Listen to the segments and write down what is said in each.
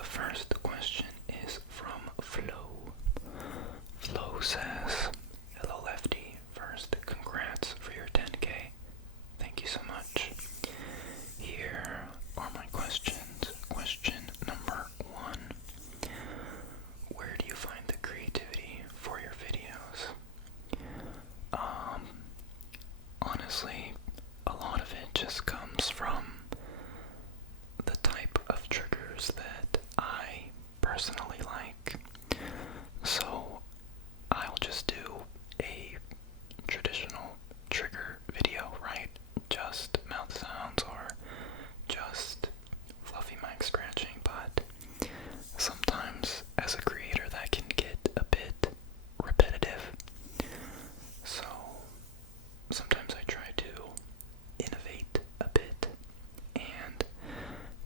The first question is from Flo. Flo says, "Hello Lefty, first congrats for your 10K. Thank you so much. Here are my questions. Question number 1. Where do you find the creativity for your videos?" Honestly, a lot of it just comes from the type of triggers that I personally like. So I'll just do a traditional trigger video, right? Just mouth sounds or just fluffy mic scratching, but sometimes as a creator that can get a bit repetitive. So sometimes I try to innovate a bit and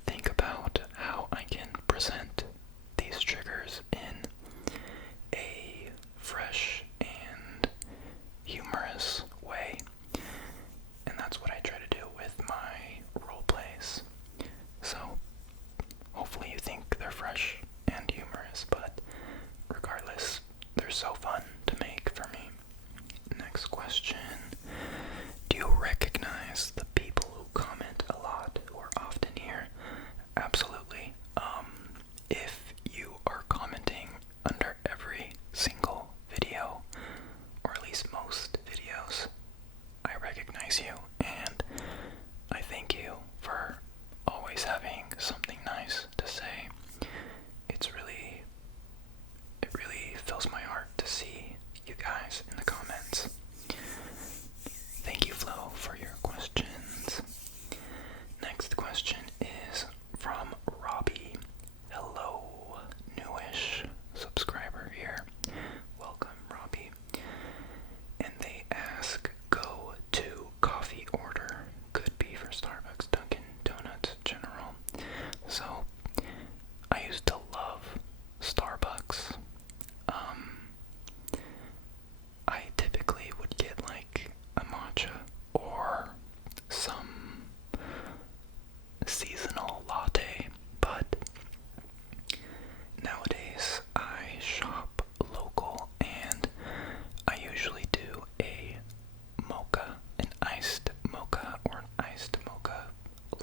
think about how I can present these triggers in a fresh and humorous way. And that's what I try to do with my role plays. So hopefully you think they're fresh and humorous, but regardless, they're so fun to make for me. Next question. Do you recognize the people who comment a lot, who are often here? Absolutely. If you are commenting under every single video, or at least most videos, I recognize you, and I thank you for always having something nice to say. It really fills my heart to see you guys in the comments. Thank you, Flo, for your questions. Next question is from Robbie. Hello, newish subscriber here. Welcome, Robbie. And they ask, go to coffee order. Could be for Starbucks, Dunkin' Donuts, General. So, I used to love Starbucks. I typically would get like a matcha or some seasonal latte, but nowadays I shop local and I usually do a mocha, an iced mocha or an iced mocha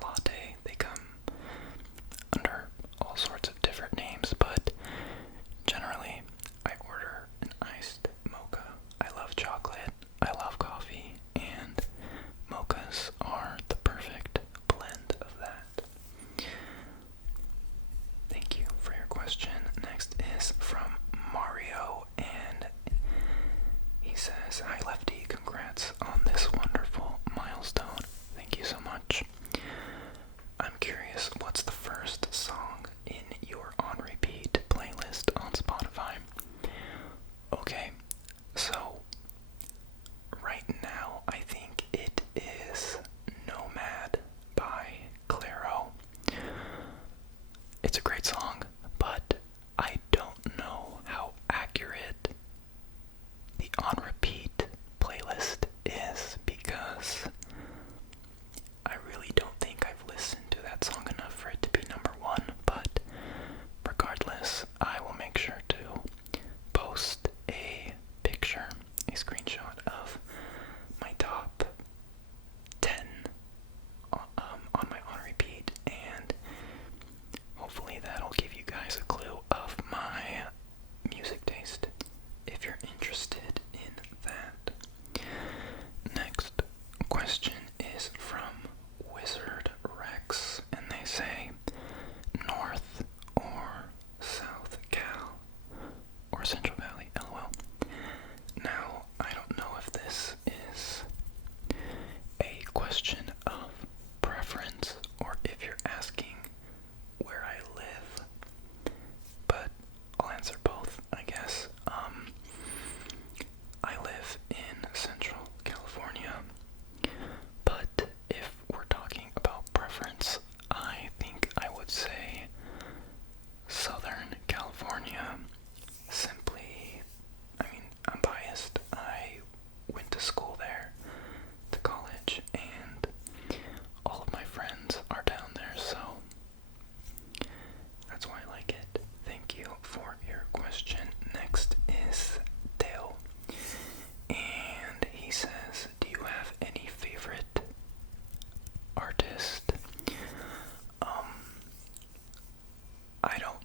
latte. They come under all sorts of different names, but generally I order an iced mocha. I love chocolate, I love coffee, and mochas are the perfect blend of that. Thank you for your question. Next is from Mario, and he says, "Hi Lefty, congrats on this wonderful milestone." Thank you so much. I'm curious, what's the first song in your on repeat playlist on Spotify? Okay, so right now I think it is Nomad by Clairo. It's a great song, but I don't know how accurate the on repeat playlist is because I really don't think I've listened to that song enough for it to be number 1, but regardless, I will make sure to post a picture, a screenshot of my top 10 on my on repeat, and hopefully that'll give you guys a clue of my music taste if you're interested in that. Next question is from Wizard Rex, and they say, North or South Cal or Central Valley, LOL. Now, I don't know if this is a question of preference or if you're asking where I live, but I'll answer both, I guess. I live in Central California, but if we're talking about preference, I think I would say Southern California. Simply, I'm biased. I went to school there, to college, and all of my friends are down there, so artist. Um, I don't.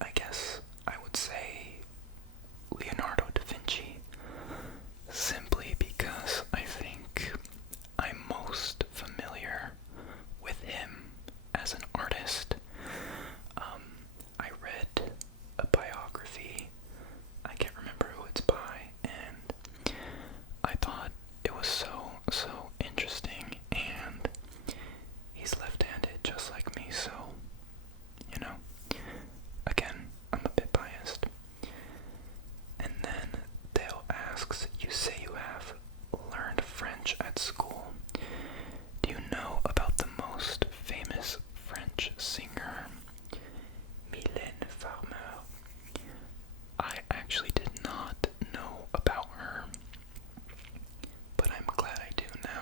I guess I would say Leonardo da Vinci, simply because I think I'm most familiar with him as an artist. I read a biography, I can't remember who it's by, and I thought it was so interesting, and he's left-handed just like me, so, you know, again, I'm a bit biased. And then Dale asks, you say you have learned French at school. Do you know about the most famous French singer, Mylène Farmer? I actually did not know about her, but I'm glad I do now.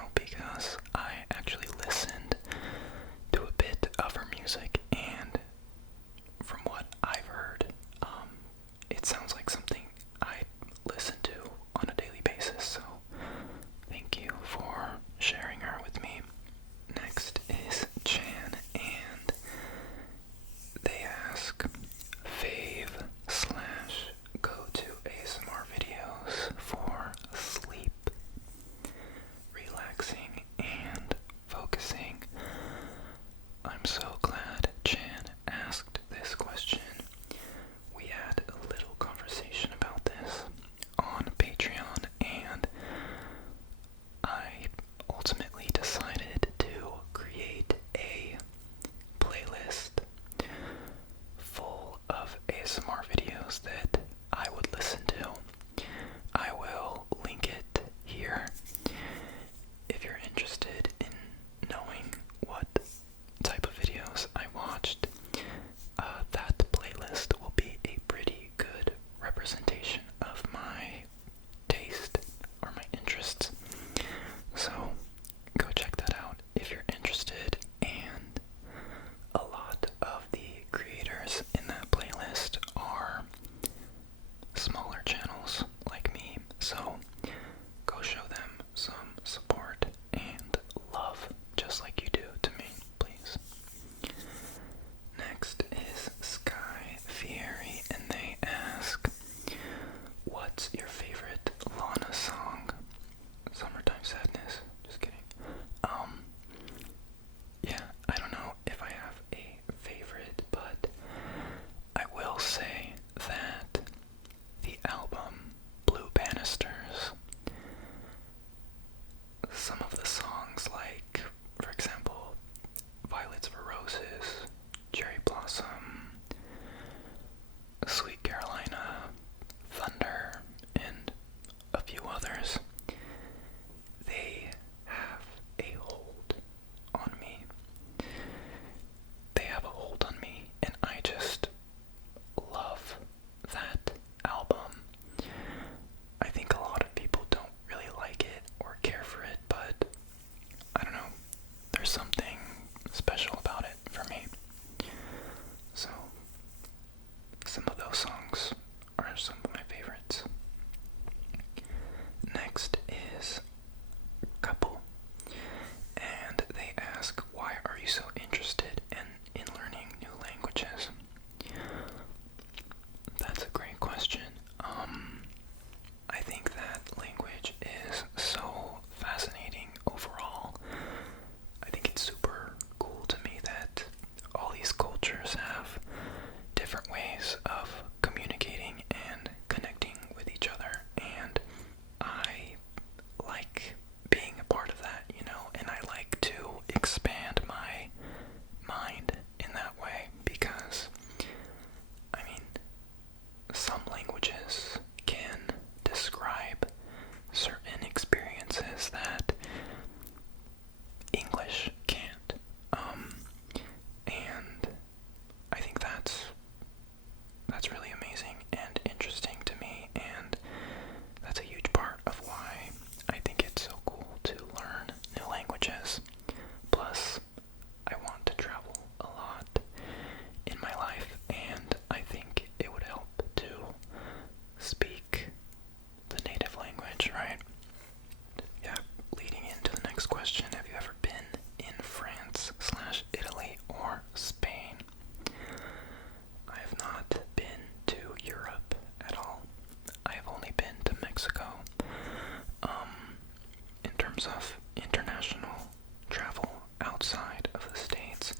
terms of international travel outside of the States,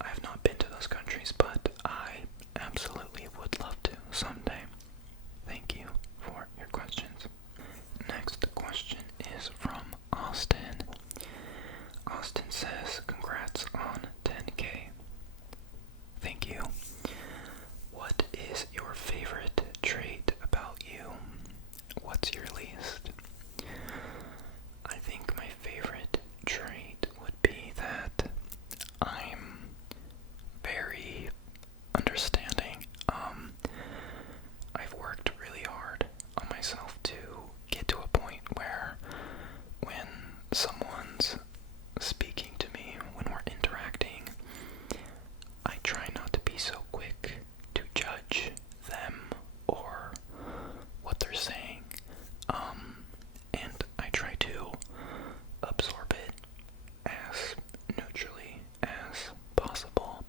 I have not been to those countries, but I absolutely would love to someday. Thank you for your questions. Next question is from Austin. Austin says, congrats on 10K. Thank you. What is your favorite trait about you? What's your least? I think my favorite trait would be that I'm very understanding. I've worked really hard on myself to get to a point where when someone's speaking to me, when we're interacting, I try not to be so quick to judge them or what they're saying, and I try to absorb it as neutrally as possible,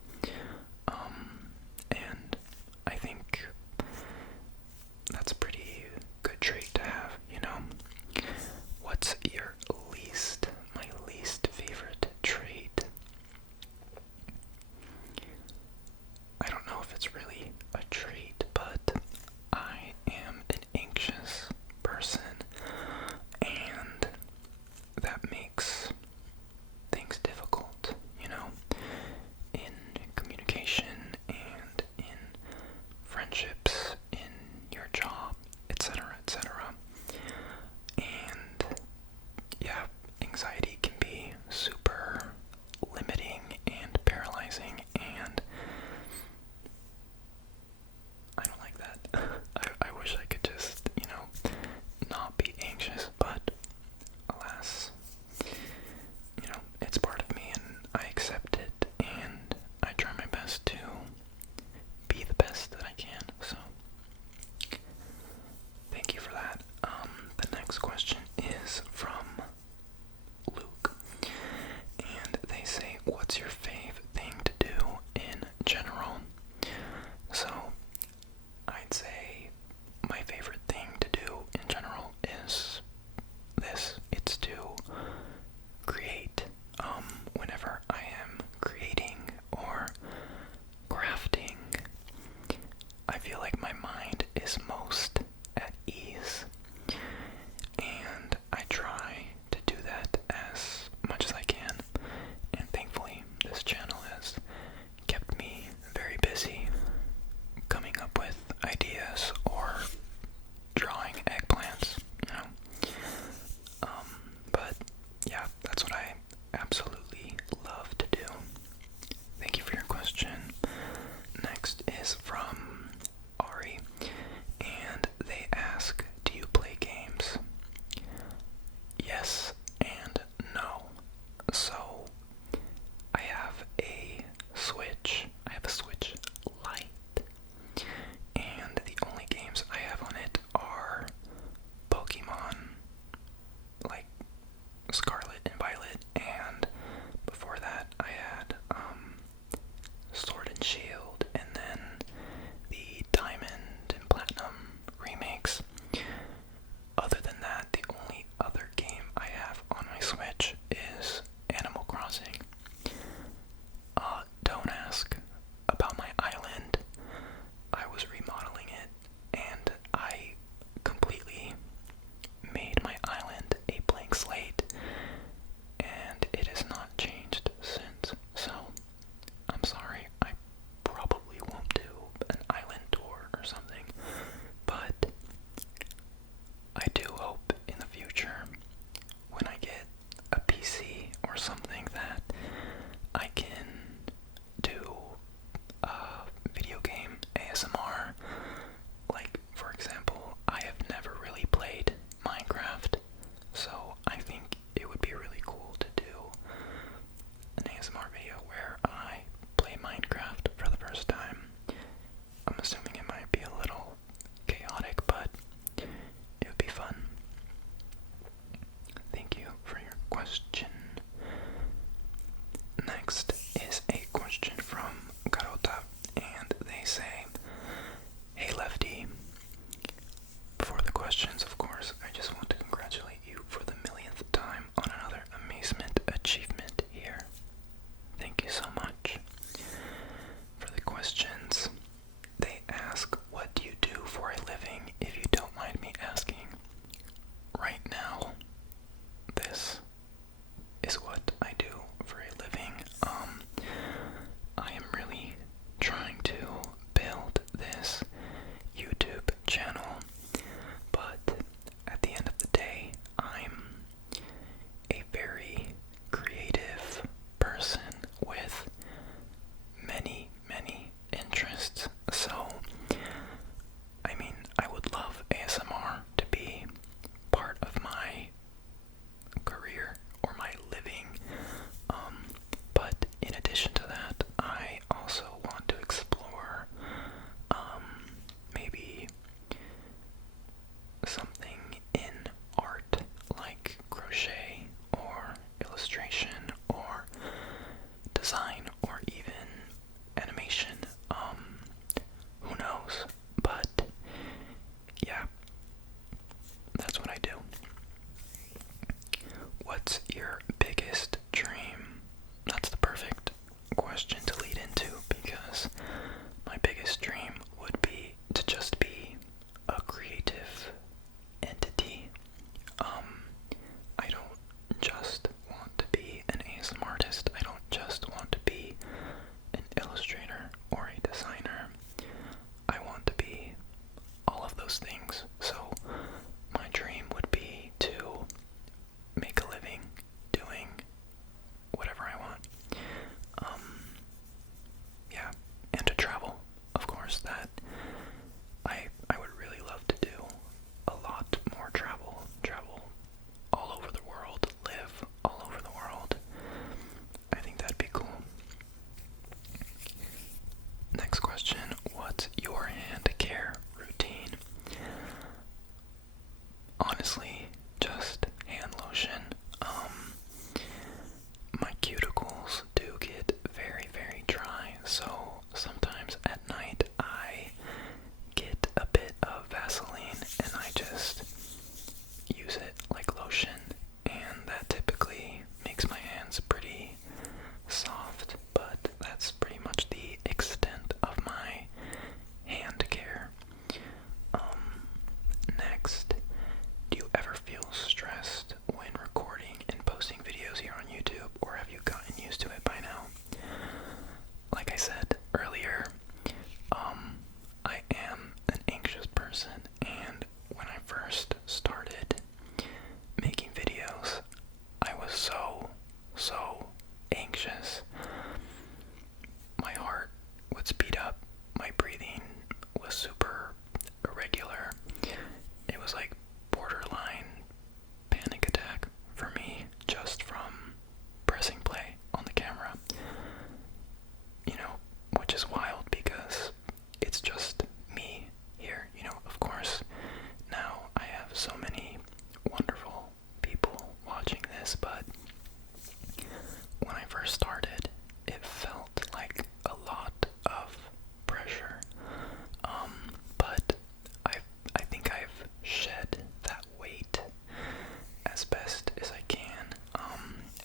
and I think that's a pretty good trait to have, you know? What's your my least favorite trait? I don't know if it's really a trait, but I am an anxious person, and that makes things difficult, you know, in communication and in friendships, in your job, etc., etc. And yeah, anxiety can be super limiting and paralyzing, and I don't like that. I wish I could just, you know, not be anxious, but alas, you know, it's part of me and I accept it, and I try my best to be the best that I can, so thank you for that. The next question is from Luke, and they say, what's your fave thing to do in general? So, I'd say my favorite thing to do in general is this. It's to create. Whenever I am creating or crafting, I feel like my mind is most at ease, and I try to do that as much as I can, and thankfully this channel has kept me very busy coming up with ideas or drawing eggplants, you know. But yeah, that's what I absolutely love to do. Thank you for your question. Next is from Ari, and they ask, do you play games? Yes and no. So, I have a Switch. I have a Switch Lite, and the only games I have on it are Pokemon, like Scarlet and Violet, and before that I had Sword and Shield, and then the Diamond and Platinum remakes. Other than that, the only other game I have on my Switch is Animal Crossing. Don't ask about my island. I was remodeling it, and I completely made my island a blank slate, and it has not changed since. So, I'm sorry, I probably won't do an island tour or something, but I do hope in the future, when I get a PC or something, that I can do video game ASMR. Like, for example, I have never really played Minecraft, so I think it would be really cool to do an ASMR video where I play Minecraft for the first time. I'm assuming it might be a little chaotic, but it would be fun. Thank you for your question. Next is a question from Garota, and they say, hey Lefty, before the questions, of course, I just want to congratulate you for what's your biggest dream? That's the perfect question to lead into because my biggest dream would be to just be a creative entity. I don't just want to be an ASM artist. I don't just want to be an illustrator or a designer. I want to be all of those things. So my dream would be to make a living doing whatever I want. Yeah, and to travel, of course. That I would really love to do a lot more travel all over the world, live all over the world. I think that'd be cool. Next question, what's your hand care routine? Honestly, just hand lotion. My cuticles do get very, very dry, so sometimes at night I get a bit of Vaseline and I just use it like lotion, and that typically makes my hands pretty soft, but that's pretty much the extent of my hand care. Next, do you ever feel stressed when recording and posting videos here on YouTube, or have you gotten used to it by now? Like I said earlier, I am an anxious person, and when I first started making videos, I was so anxious. My heart would speed up, my breathing was super irregular. It was like borderline panic attack for me just from pressing play on the camera. You know, which is wild because it's just me here. You know, of course, now I have so many wonderful people watching this, but when I first started, it felt like a lot of pressure. But I think I've shed that weight as best as I can,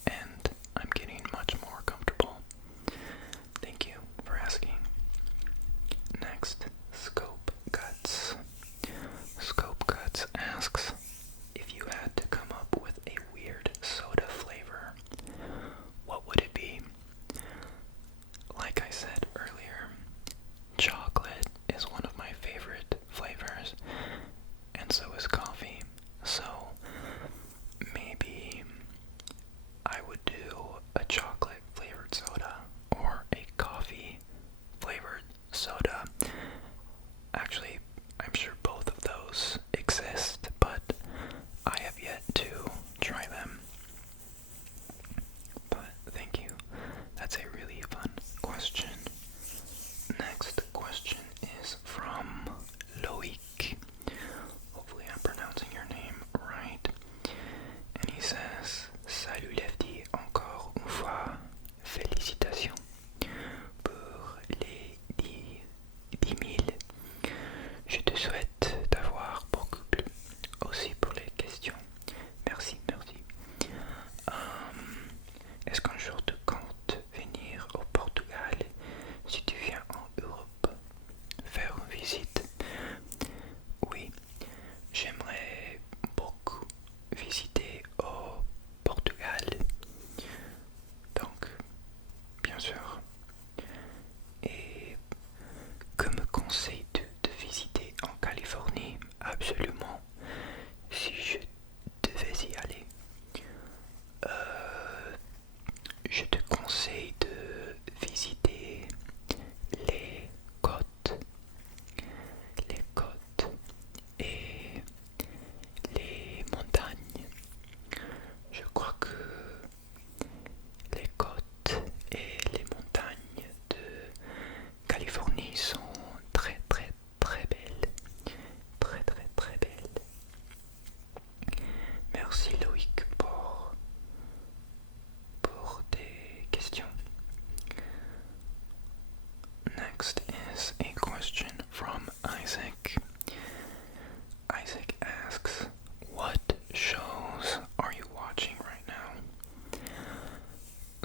and I'm getting much more comfortable. Thank you for asking. Next, Scope Guts. Scope Guts asks, if you had to come up with a weird soda flavor, what would it be? Like I said earlier, chocolate is one of my favorite flavors, and so is coffee. So maybe I would do a chocolate flavored soda or a coffee flavored soda. Actually, I'm sure both of those exist, but I have yet to try them. But thank you. That's a really fun question. Next question is from Loïc. Hopefully I'm pronouncing your name right. And he says, Salut Lefty, encore une fois, félicitations pour les 10 000. Je te souhaite d'avoir beaucoup plus aussi pour les questions. Merci, merci. Est-ce qu'un jour tu comptes venir au Portugal si tu viens en Europe faire une visite? Oui, j'aimerais beaucoup visiter au Portugal. Donc, bien sûr. Et que me conseilles-tu de visiter en Californie? Absolument. Si je devais y aller, je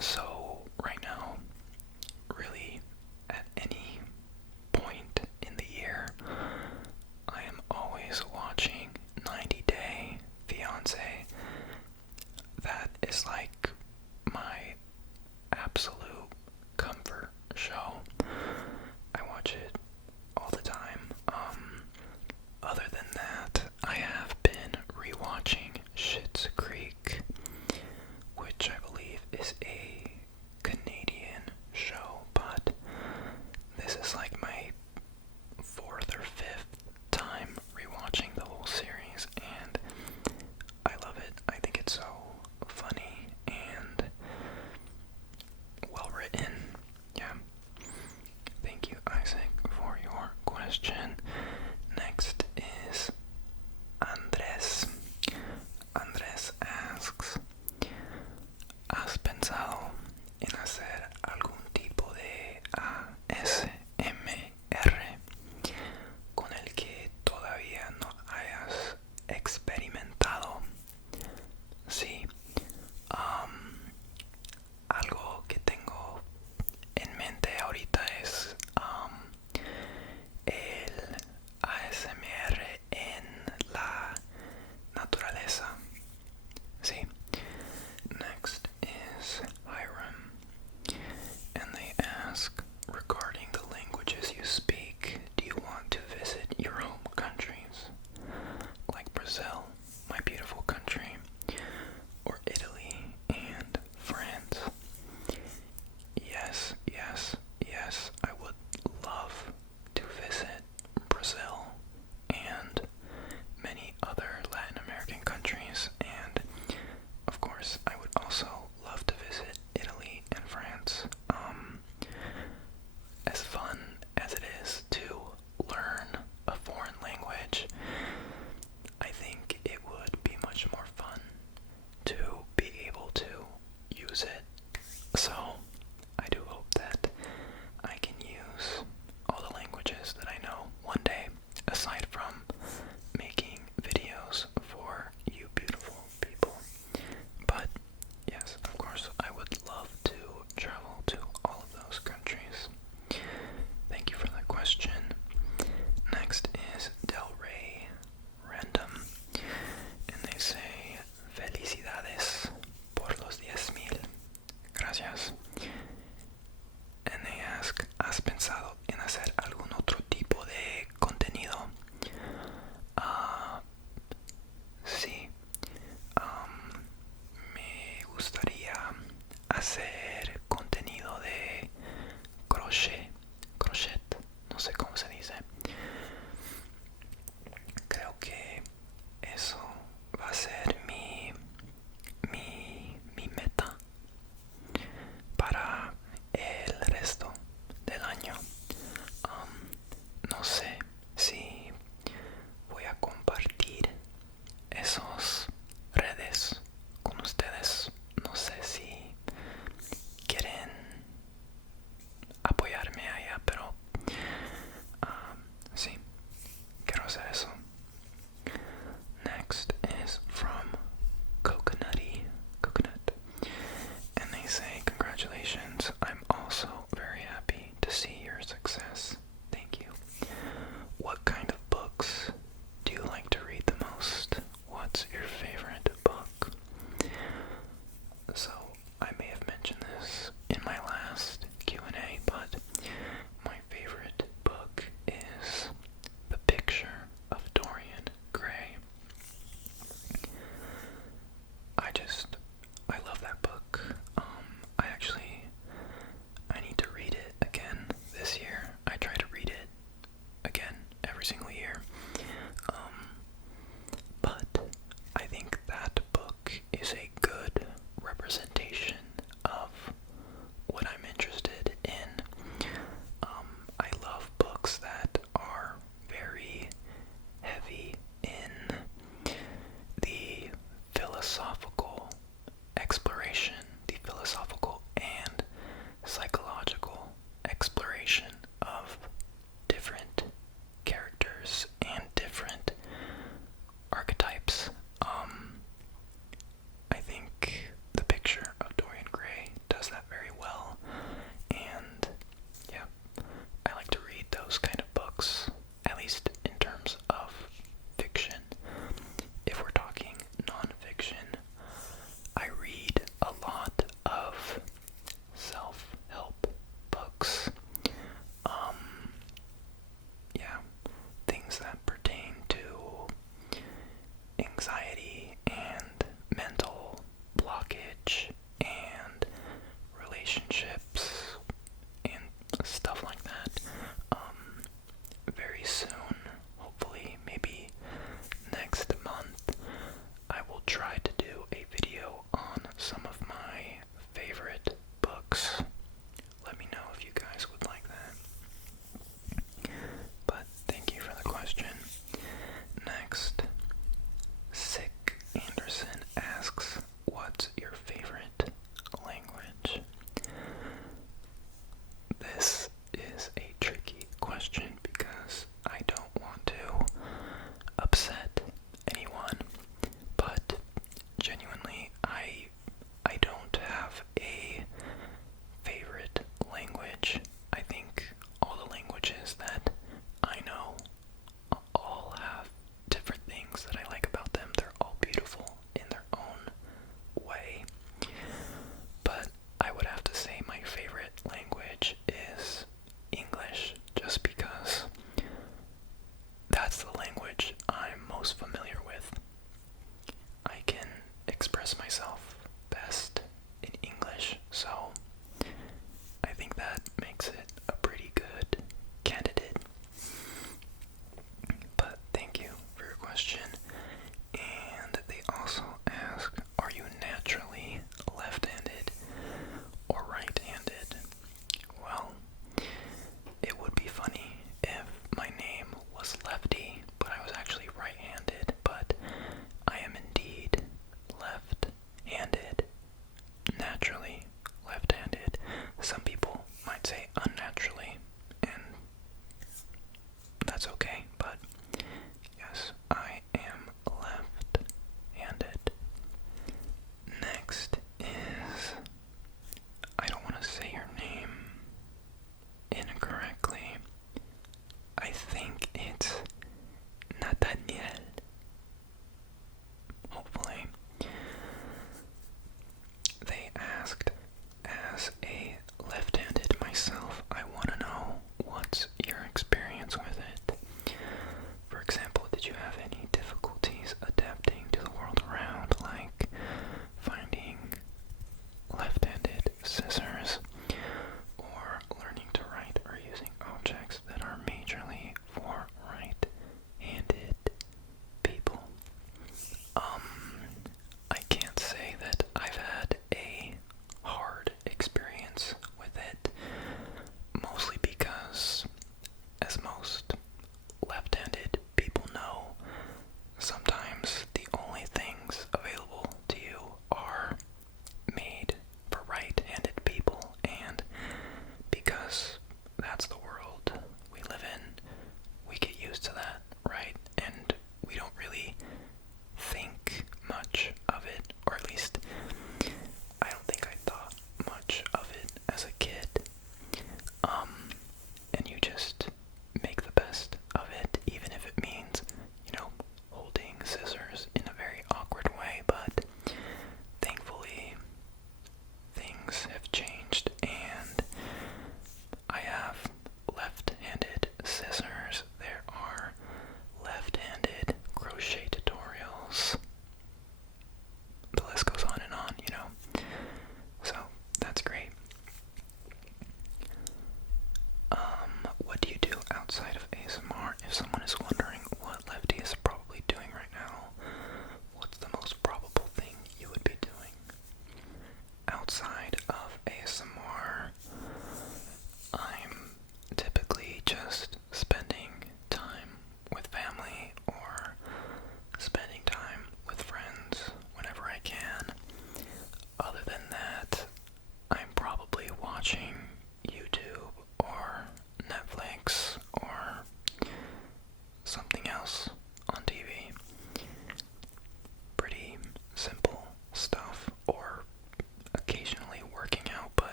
So right now, really, at any point in the year, I am always watching 90 Day Fiancé. That is like my absolute comfort show. I watch it all the time. Other than that, I have been rewatching Schitt's Creek, which I believe is a Canadian show, but this is like my fourth or fifth time rewatching the whole series, and I love it. I think it's so funny and well written. Yeah. Thank you, Isaac, for your question. Next is Andres. Andres asks, ¿Has pensado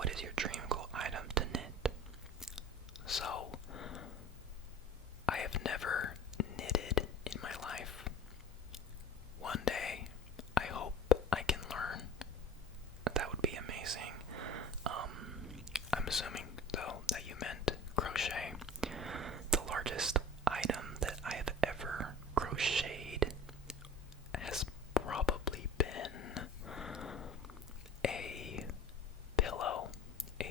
what is your dream goal item to knit? So, I have never knitted in my life. One day, I hope I can learn. That would be amazing. I'm assuming, though, that you meant crochet. The largest item that I have ever crocheted has probably been a pillow, a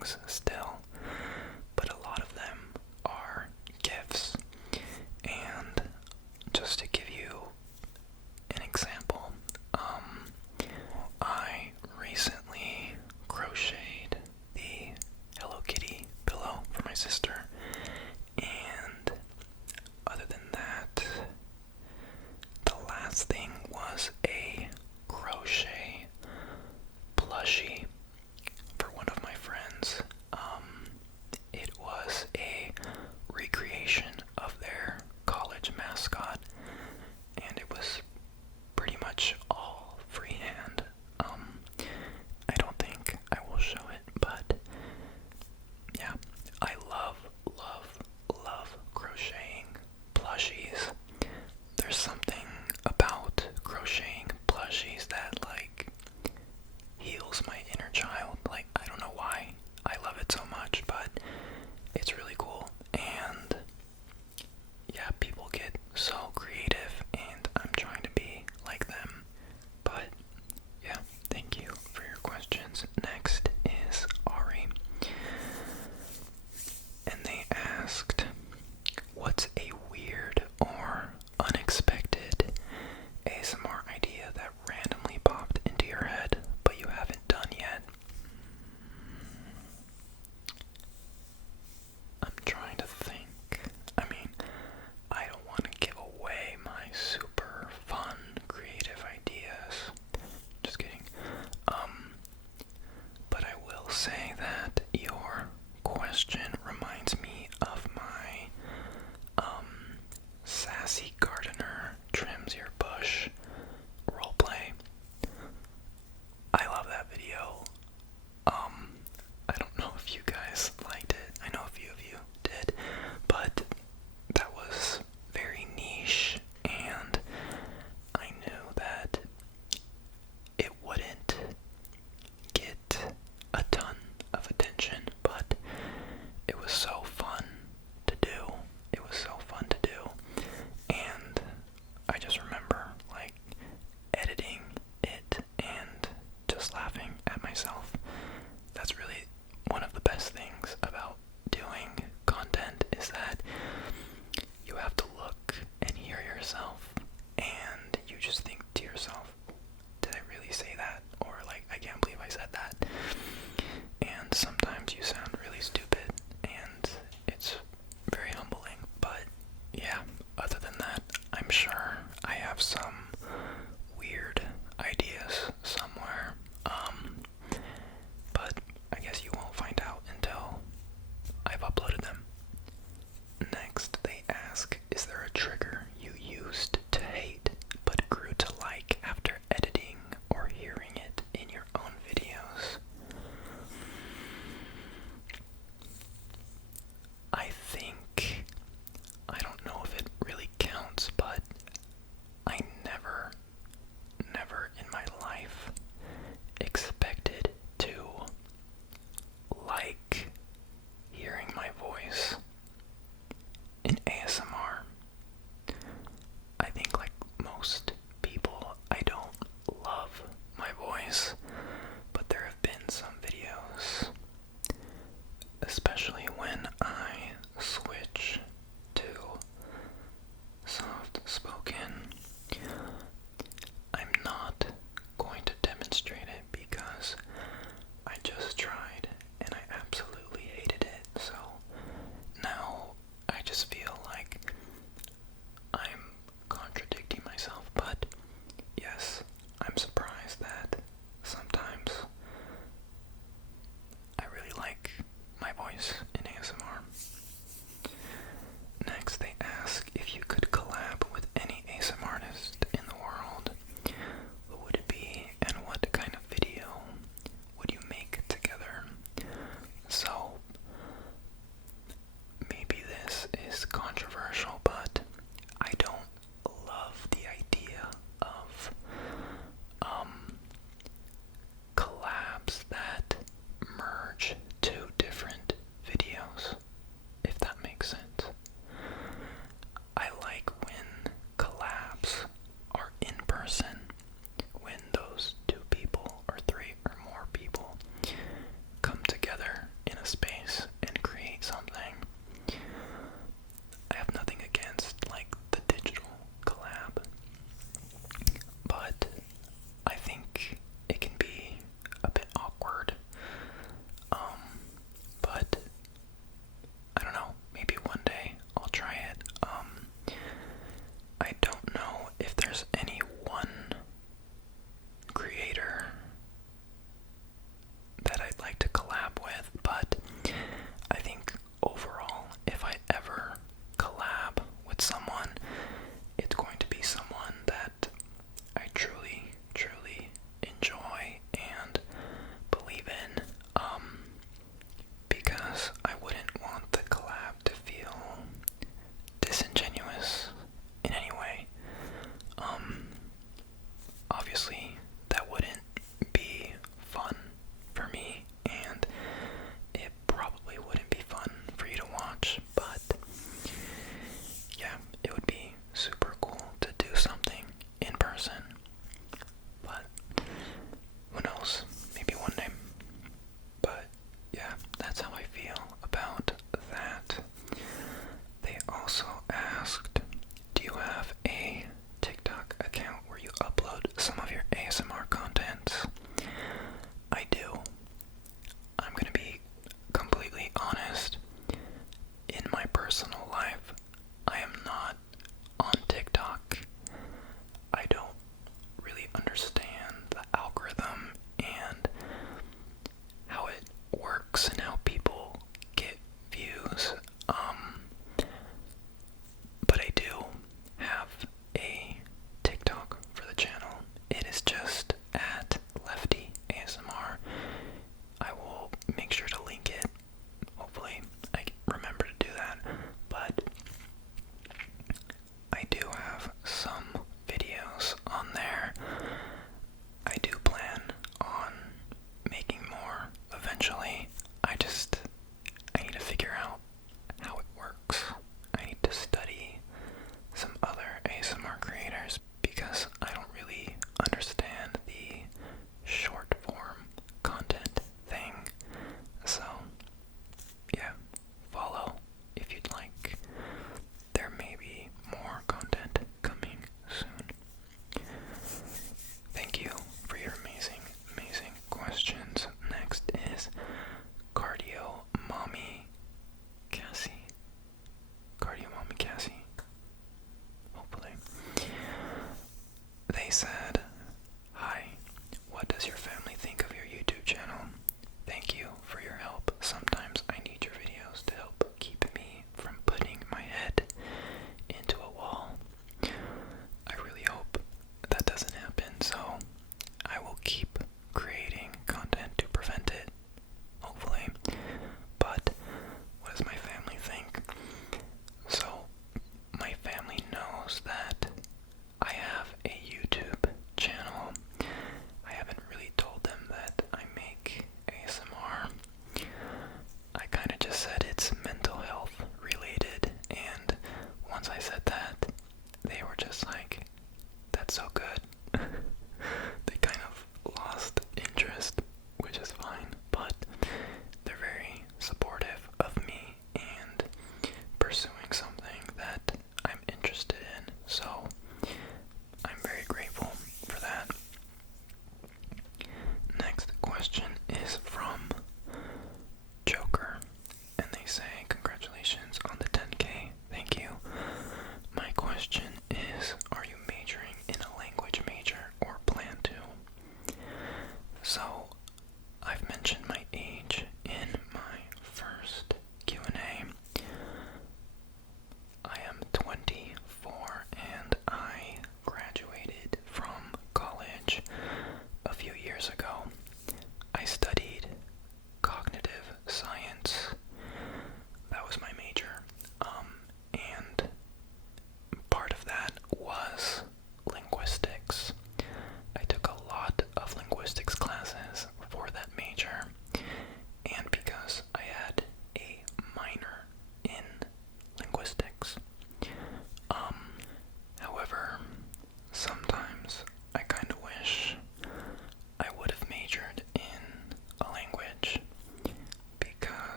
things still, but a lot of them are gifts. And just to give you an example, I recently crocheted the Hello Kitty pillow for my sister, and other than that, the last thing was a crochet plushie for one of my friends. It was a recreation of their college mascot, and it was pretty much all freehand. I don't think I will show it, but yeah, I love, love, love crocheting plushies. There's something about crocheting plushies that, like, heals my inner child. Like, I don't know why I love it so much, but it's really cool. And yeah, people get so creative, and I'm trying to be like them. But yeah, thank you for your questions. Next is Ari, and they asked, what's a weird or unexpected ASMR idea that randomly popped into your head but you haven't done yet? I'm trying to think. I mean, I don't want to give away my super fun, creative ideas. Just kidding. But I will say that your question reminds me of my, Sassy Gardener Trims Your Bush roleplay. I love that video. I don't know if you guys liked it. I know a few of you did, but that was very niche, and I knew that it wouldn't get a ton of attention, but it was so fun to do. It was so fun to do. And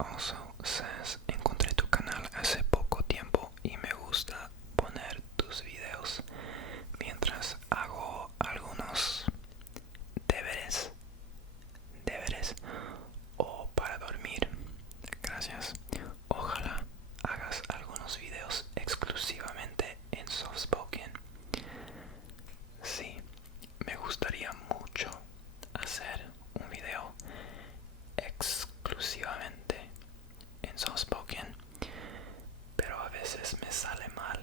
also says, encontré tu canal hace poco tiempo y me gusta poner tus videos mientras hago algunos deberes, deberes o para dormir. Gracias. Ojalá hagas algunos videos exclusivamente en Softspoken. Sí, me gustaría mucho hacer un video exclusivamente en Softspoken, pero a veces me sale mal.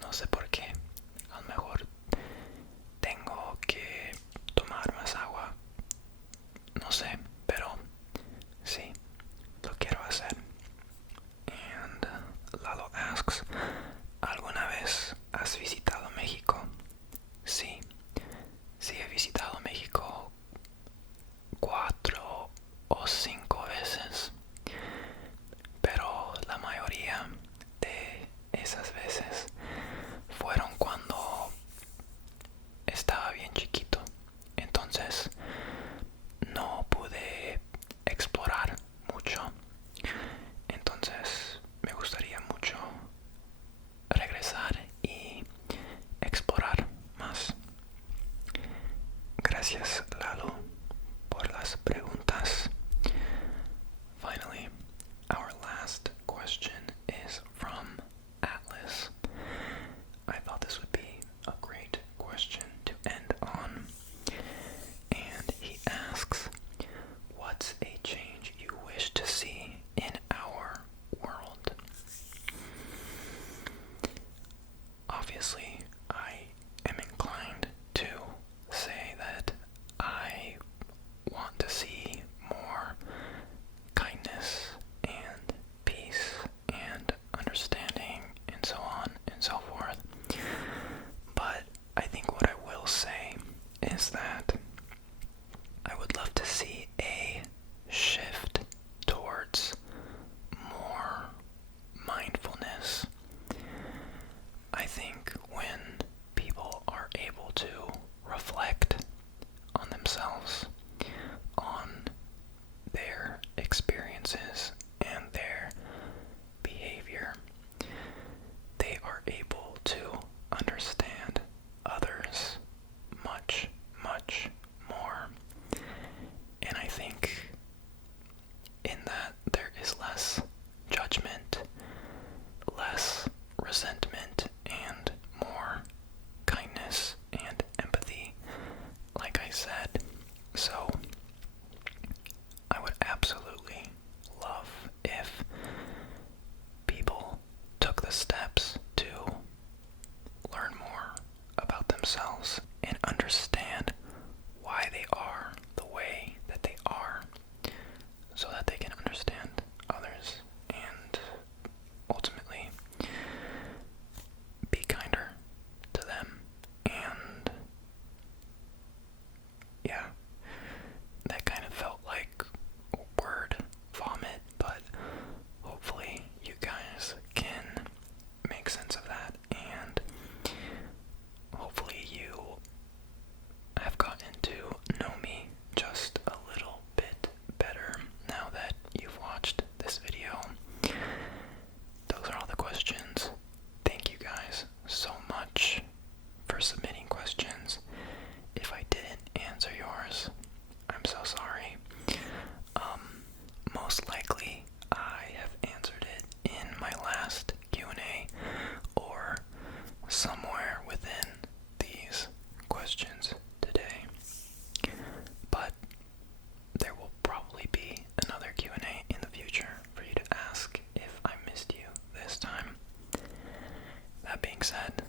No sé por qué. A lo mejor tengo que tomar más agua. No sé, pero sí, lo quiero hacer. And Lalo asks, ¿alguna vez has visitado México? Sí, sí he visitado México 4 o 5 veces, pero la mayoría de esas veces fueron cuando estaba bien chiquito, entonces no pude explorar mucho. Entonces me gustaría mucho regresar y explorar más. Gracias, Lalo, por las preguntas. Finally, our last question is from Atlas. I thought this would be a great question to end on. And he asks, what's a change you wish to see in our world? Obviously, I am inclined to say that I want to see more kindness and peace and understanding and so on and so forth. But I think what I will say is that I would love to see a shift towards more mindfulness. I think when people are able to reflect on themselves, on their experiences and their behavior, they are able to understand others much, much more. And I think in that there is less judgment, less resentment, and more kindness and empathy, like I said. So I would absolutely love if people took the steps to learn more about themselves and understand why they are the way that they are, so that they can understand others and ultimately be kinder to them. And yeah, that kind of felt like word vomit, but hopefully you guys can make sense of that, and hopefully you have gotten to know me just a little bit better now that you've watched this video. Those are all the questions. Thank you guys so much for submitting questions. If I didn't answer yours, I'm so sorry. Most likely I have answered it in my last Q&A or somewhere within these questions today. But there will probably be another Q&A in the future for you to ask if I missed you this time. That being said,